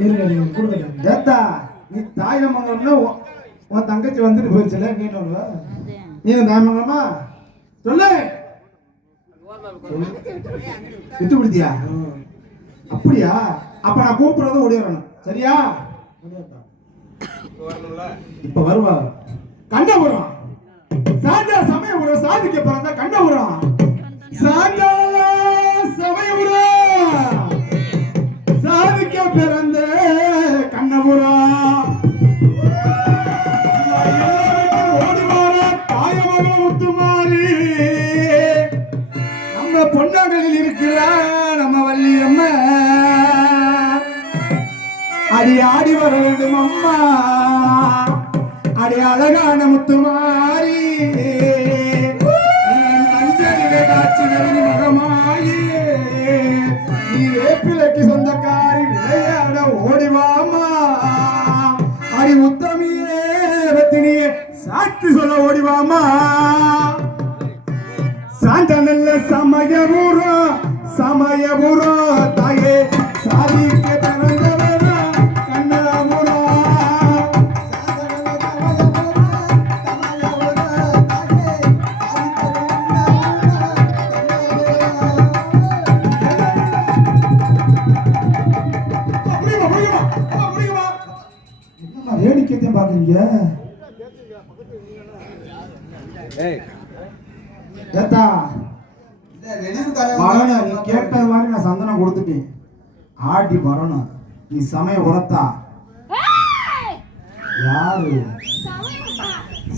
இரு இரு கொடுங்க நீ தாயமங்கலம்னா உன் உன் தங்கச்சி வந்துட்டு போயிடுச்சுல நீ சொல்லுவ நீங்க தாயமங்கலமா? சொல்லு. விட்டு விடுதியா அப்படியா? அப்ப நான் கூப்பிடுறத ஓடி வரணும். சரியா? இப்ப வருவா. கண்டபுரம் சாந்தா சமயபுரம் சாதிக்க பிறந்த கண்டபுரம் சாந்தா நம்ம பொன்னாடலில் இருக்கிற நம்ம வள்ளியம்மா. அடி ஆடி வர வேண்டும் அம்மா. அடி அழகான முத்துமாரி. நீ காட்சி நவனி மகமாயி. நீ வேப்பிலைக்கு சொந்தக்காரி விளையாட ஓடிவாமா அடி உத்தமியே ரத்தினியே சாட்சி சொல்ல ஓடிவாமா சாந்தனல்ல சமயபுரம் சமயபுரம் தாயே. சாதிக்கு பிறந்தவனா பாக்குறீங்க ஏத்தா மகனே நீ கேட்டது மாதிரி நான் சந்தனம் கொடுத்துட்டேன். ஆடி வரணும். நீ சமய உரத்தா? யாரு?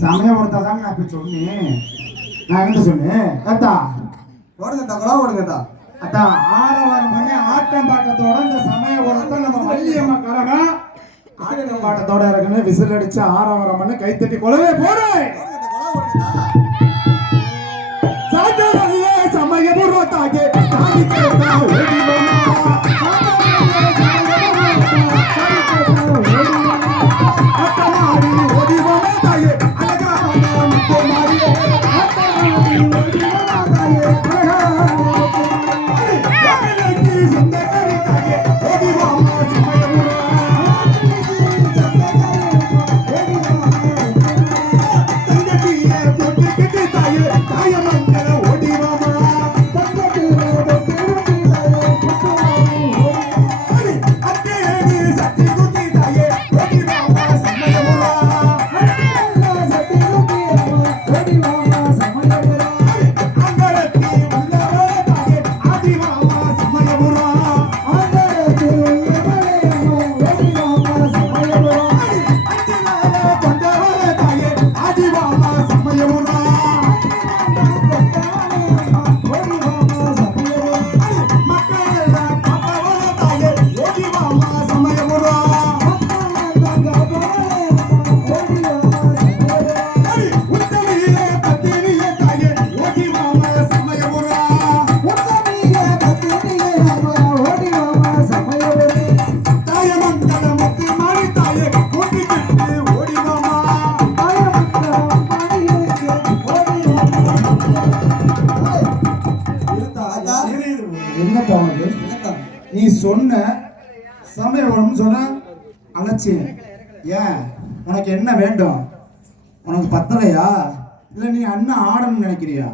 சமய உரத்தா தாங்க நான் இப்ப சொன்னேன். நான் என்ன சொன்னேன். ஏத்தா ஓடுங்கத்தா குழா ஓடுங்கத்தா அதான் ஆரவாரம் பண்ணி ஆட்டம் பாட்டத்தோட இந்த சமய உரத்தை நம்ம வள்ளியம்மா கரகம் ஆட்டம் பாட்டத்தோட இருக்குன்னு விசில் அடிச்சு ஆரவாரம் பண்ணி கைத்தட்டி கொலவே போடு. தாயமங்கல முத்து நீ சொன்ன சமயபுரம் சொன்ன அழைச்சேன் ஏன் உனக்கு என்ன வேண்டும் உனக்கு பத்தலையா இல்ல நீ அண்ணன் ஆடணும்னு நினைக்கிறியா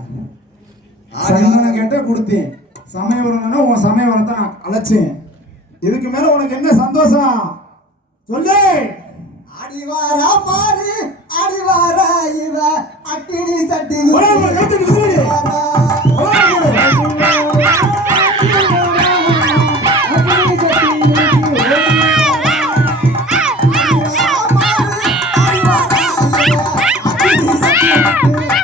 சந்தனம் கேட்ட கொடுத்தேன் சமயபுரம் உன் சமயபுரத்தை நான் அழைச்சேன் இதுக்கு மேல உனக்கு என்ன சந்தோஷம். சொல்லு அடிவாரா பாரு அடிவாரா இவ அக்கினி சட்டி Yeah.